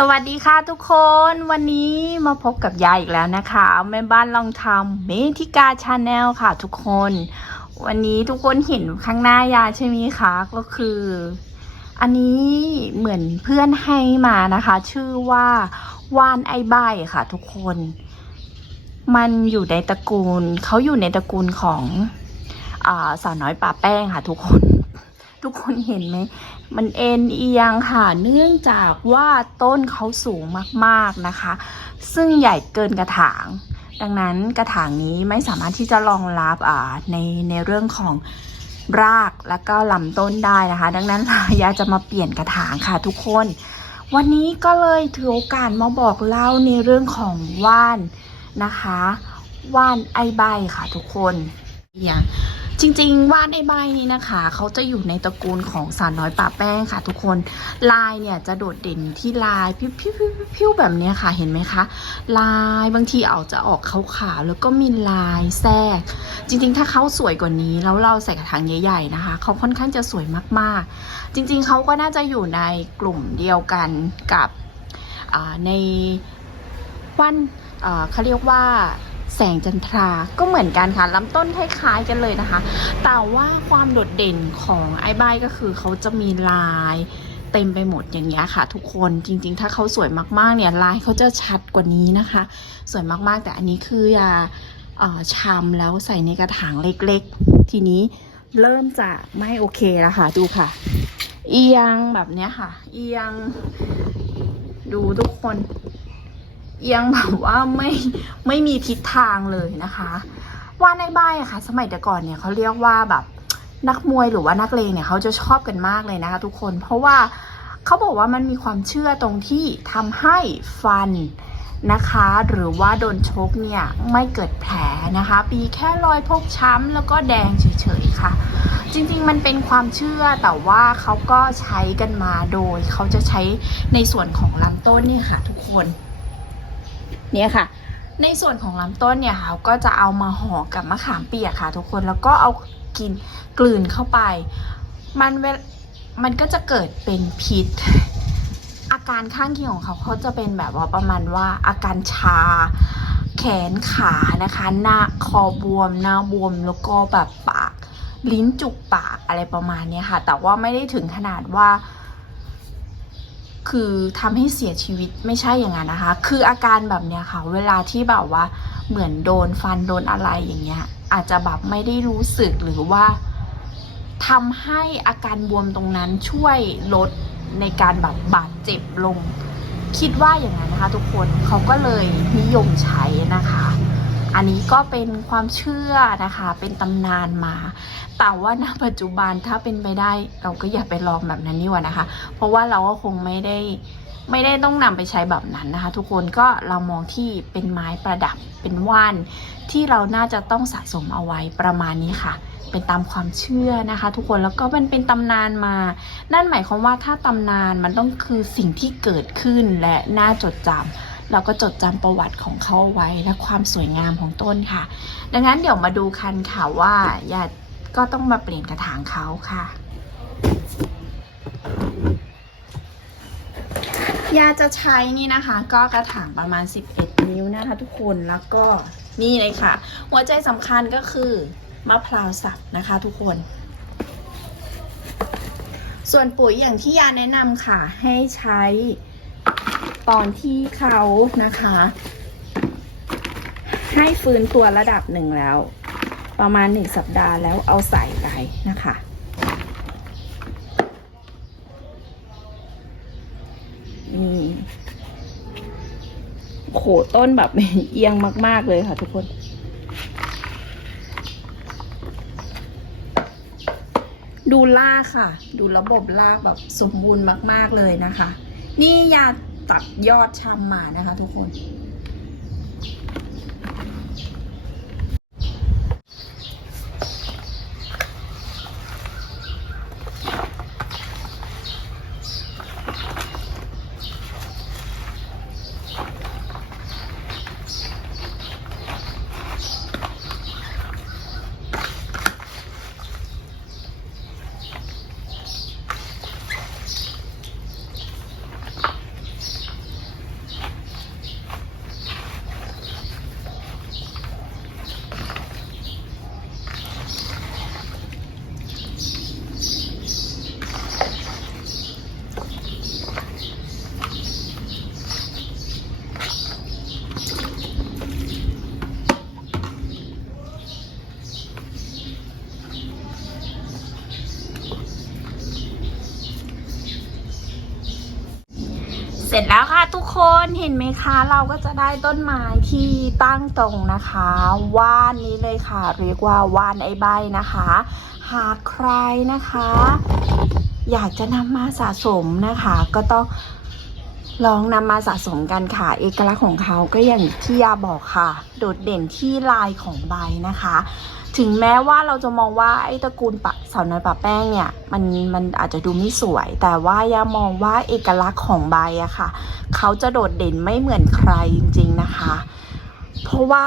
สวัสดีค่ะทุกคนวันนี้มาพบกับยายอีกแล้วนะคะแม่บ้านลองทำเมธิกาชาแนลค่ะทุกคน วันนี้ทุกคนเห็นข้างหน้ายาใช่ไหมคะก็คือ อันนี้เหมือนเพื่อนให้มานะคะ ชื่อว่าวานไอใบค่ะทุกคน มันอยู่ในตระกูลเขาอยู่ในตระกูลของอสาวน้อยป่าแป้งค่ะทุกคน ทุกคนเห็นไหม มันเอ็นเอียงค่ะ เนื่องจากว่าต้นเขาสูงมากๆนะคะ ซึ่งใหญ่เกินกระถาง ดังนั้นกระถางนี้ไม่สามารถที่จะรองรับในในเรื่องของรากและก็ลำต้นได้นะคะ ดังนั้นยาจะมาเปลี่ยนกระถางค่ะทุกคน วันนี้ก็เลยถือโอกาสมาบอกเล่าในเรื่องของว่านนะคะ ว่านไอใบค่ะทุกคนอย่าง จริงๆ ว่านไอ้ใบนี้นะคะ เขาจะอยู่ในตระกูลของสารน้อยป่าแป้งค่ะ ทุกคนลายเนี่ยจะโดดเด่นที่ลายพิ้วๆแบบเนี้ยค่ะเห็นไหมคะ ลายบางทีอาจจะออกขาวๆแล้วก็มีลายแทรก จริงๆ ถ้าเขาสวยกว่านี้แล้วเราใส่กระถางใหญ่ๆนะคะเขาค่อนข้างจะสวยมากๆ จริงๆเขาก็น่าจะอยู่ในกลุ่มเดียวกันกับในว่านเขาเรียกว่า แสงจันทราก็เหมือนกันค่ะลำต้นคล้ายๆกันเลยนะคะ แต่ว่าความโดดเด่นของไอ้ใบก็คือเขาจะมีลายเต็มไปหมดอย่างเงี้ยค่ะ ทุกคนจริง ๆ ถ้าเขาสวยมากๆเนี่ยลายเขาจะชัดกว่านี้นะคะ สวยมากๆ แต่อันนี้คือยาเอ่อชำแล้วใส่ในกระถางเล็กๆ ทีนี้เริ่มจะไม่โอเคแล้วค่ะ ดูค่ะ เอียงแบบเนี้ยค่ะ เอียง ดูทุกคน ยังแบบว่าไม่ไม่มีทิศทางเลยนะคะว่าในบ้านอะค่ะ สมัยแต่ก่อนเนี่ยเขาเรียกว่าแบบนักมวยหรือว่านักเลงเนี่ยเขาจะชอบกันมากเลยนะคะทุกคน เพราะว่าเขาบอกว่ามันมีความเชื่อตรงที่ทำให้ฟันนะคะ หรือว่าโดนชกเนี่ยไม่เกิดแผลนะคะปีแค่รอยพกช้ำแล้วก็แดงเฉยๆค่ะ จริงๆมันเป็นความเชื่อแต่ว่าเขาก็ใช้กันมาโดยเขาจะใช้ในส่วนของลำต้นนี่ค่ะทุกคน นี่ค่ะ ในส่วนของลำต้นเนี่ยค่ะก็จะเอามาห่อกับมะขามเปียกค่ะ ทุกคนแล้วก็เอากินกลืนเข้าไป มันเวลมันก็จะเกิดเป็นพิษ อาการข้างเคียงของเขาเขาจะเป็นแบบว่าประมาณว่าอาการชา แขนขานะคะหน้าคอบวม หน้าบวมแล้วก็แบบปาก ลิ้นจุกปากอะไรประมาณนี้ค่ะ แต่ว่าไม่ได้ถึงขนาดว่า คือทำให้เสียชีวิตไม่ใช่อย่างนั้นนะคะ คืออาการแบบเนี้ยค่ะ เวลาที่แบบว่าเหมือนโดนฟันโดนอะไรอย่างเงี้ย อาจจะแบบไม่ได้รู้สึกหรือว่าทำให้อาการบวมตรงนั้นช่วยลดในการแบบบาดเจ็บลง คิดว่าอย่างนั้นนะคะ ทุกคนเขาก็เลยนิยมใช้นะคะ อันนี้ก็เป็นความเชื่อนะคะ เป็นตำนานมา แต่ว่าณปัจจุบันถ้าเป็นไปได้เราก็อย่าไปลองแบบนั้นนี่ว่านะคะ เพราะว่าเราก็คงไม่ได้ไม่ได้ต้องนำไปใช้แบบนั้นนะคะ ทุกคนก็เรามองที่เป็นไม้ประดับเป็นว่านที่เราน่าจะต้องสะสมเอาไว้ประมาณนี้ค่ะ เป็นตามความเชื่อนะคะ ทุกคนแล้วก็มันเป็นตำนานมา นั่นหมายความว่าถ้าตำนานมันต้องคือสิ่งที่เกิดขึ้นและน่าจดจำ เราก็จดจำประวัติของเขาไว้และความสวยงามของต้นค่ะ ดังนั้นเดี๋ยวมาดูกันค่ะว่าอย่าก็ต้องมาเปลี่ยนกระถางเขาค่ะยาจะใช้นี่นะคะ ก็กระถางประมาณ 11 นิ้วนะคะทุกคนแล้วก็นี่เลยค่ะ หัวใจสำคัญก็คือมะพร้าวสับนะคะทุกคน ส่วนปุ๋ยอย่างที่ยาแนะนำค่ะให้ใช้ ตอนที่เขานะคะ ให้ฟื้นตัวระดับหนึ่งแล้ว ประมาณหนึ่งสัปดาห์แล้วเอาใส่ไปนะคะนี่โขต้นแบบเอียงมาก ๆ เลยค่ะทุกคน ดูลากค่ะ ดูระบบลากแบบสมบูรณ์มาก ๆ เลยนะคะ นี่ยา ตัดยอดชำมานะคะทุกคน ร็จแล้วค่ะทุกคนเห็นไหมคะ เราก็จะได้ต้นไม้ที่ตั้งตรงนะคะ ว่านนี้เลยค่ะ เรียกว่าว่านไอใบนะคะ หากใครนะคะ อยากจะนำมาสะสมนะคะ ก็ต้อง ลองนำมาสะสมกันค่ะ เอกลักษณ์ของเขาก็อย่างที่ยาบอกค่ะ โดดเด่นที่ลายของใบนะคะ ถึงแม้ว่าเราจะมองว่าไอ้ตระกูลปะสาวน้อยปะแป้งเนี่ยมันมันอาจจะดูไม่สวย แต่ว่ายามองว่าเอกลักษณ์ของใบอะค่ะ เขาจะโดดเด่นไม่เหมือนใครจริง ๆนะคะ เพราะว่า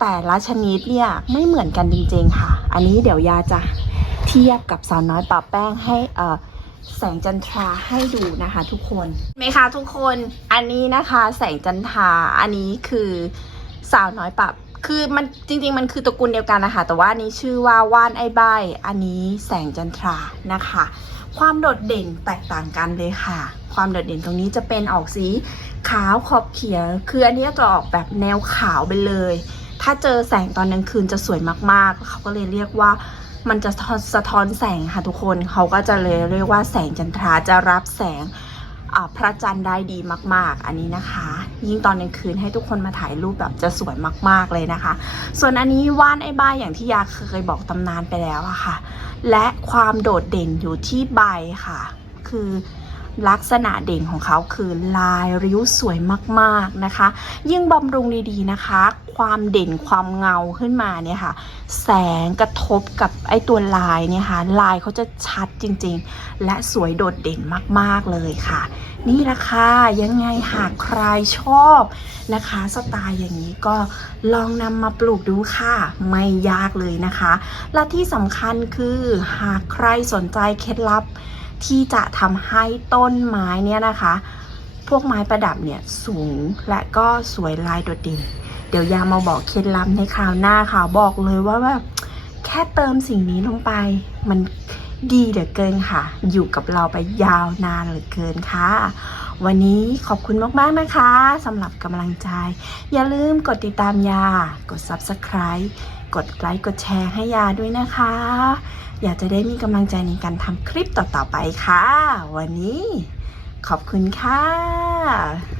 แต่ละชนิดเนี่ยไม่เหมือนกันจริง ๆ ค่ะ อันนี้เดี๋ยวยาจะเทียบกับสาวน้อยปะแป้งให้เอ่อ แสงจันทราให้ดูนะคะทุกคนไหมคะทุกคนอันนี้นะคะแสงจันทราอันนี้คือสาวน้อยปะคือมันจริงๆ มันคือตระกูลเดียวกันนะคะแต่ว่านนี้ชื่อว่าว่านไอ้ใบอันนี้แสงจันทรานะคะ ความโดดเด่นแตกต่างกันเลยค่ะ ความโดดเด่นตรงนี้จะเป็นออกสีขาวขอบเขียว คืออันนี้จะออกแบบแนวขาวไปเลย ถ้าเจอแสงตอนกลางคืนจะสวยมากๆเขาก็เลยเรียกว่า มันจะสะท้อนแสงค่ะทุกคนเขาก็จะเลยเรียกว่าแสงจันทราจะรับแสงพระจันทร์ได้ดีมาก ๆ อันนี้นะคะ ยิ่งตอนกลางคืนให้ทุกคนมาถ่ายรูปแบบจะสวยมาก ๆ เลยนะคะ ส่วนอันนี้ว่านไอ้ใบาอย่างที่ยาเคยบอกตำนานไปแล้วอะค่ะ และความโดดเด่นอยู่ที่ใบค่ะ คือ ลักษณะเด่นของเขาคือลายริ้วสวยมากๆนะคะ ยิ่งบำรุงดีๆนะคะ ความเด่นความเงาขึ้นมาเนี่ยค่ะ แสงกระทบกับไอตัวลายเนี่ยค่ะ ลายเขาจะชัดจริงๆ และสวยโดดเด่นมากๆเลยค่ะ นี่ละค่ะยังไงหากใครชอบนะคะ สไตล์อย่างนี้ก็ลองนำมาปลูกดูค่ะ ไม่ยากเลยนะคะ และที่สำคัญคือหากใครสนใจเคล็ดลับ ที่จะทำให้ต้นไม้เนี่ยนะคะ พวกไม้ประดับเนี่ยสูงและก็สวยลายโดดเด่น เดี๋ยวยามาบอกเคล็ดลับในคราวหน้าค่ะบอกเลยว่าแบบแค่เติมสิ่งนี้ลงไปมันดีเหลือเกินค่ะ อยู่กับเราไปยาวนานเหลือเกินค่ะ วันนี้ขอบคุณมากๆนะคะสำหรับกำลังใจ อย่าลืมกดติดตามยา กด Subscribe กดไลค์กดแชร์ให้ยาด้วยนะคะ อยากจะได้มีกำลังใจในการทำคลิปต่อๆไปค่ะ วันนี้ขอบคุณค่ะ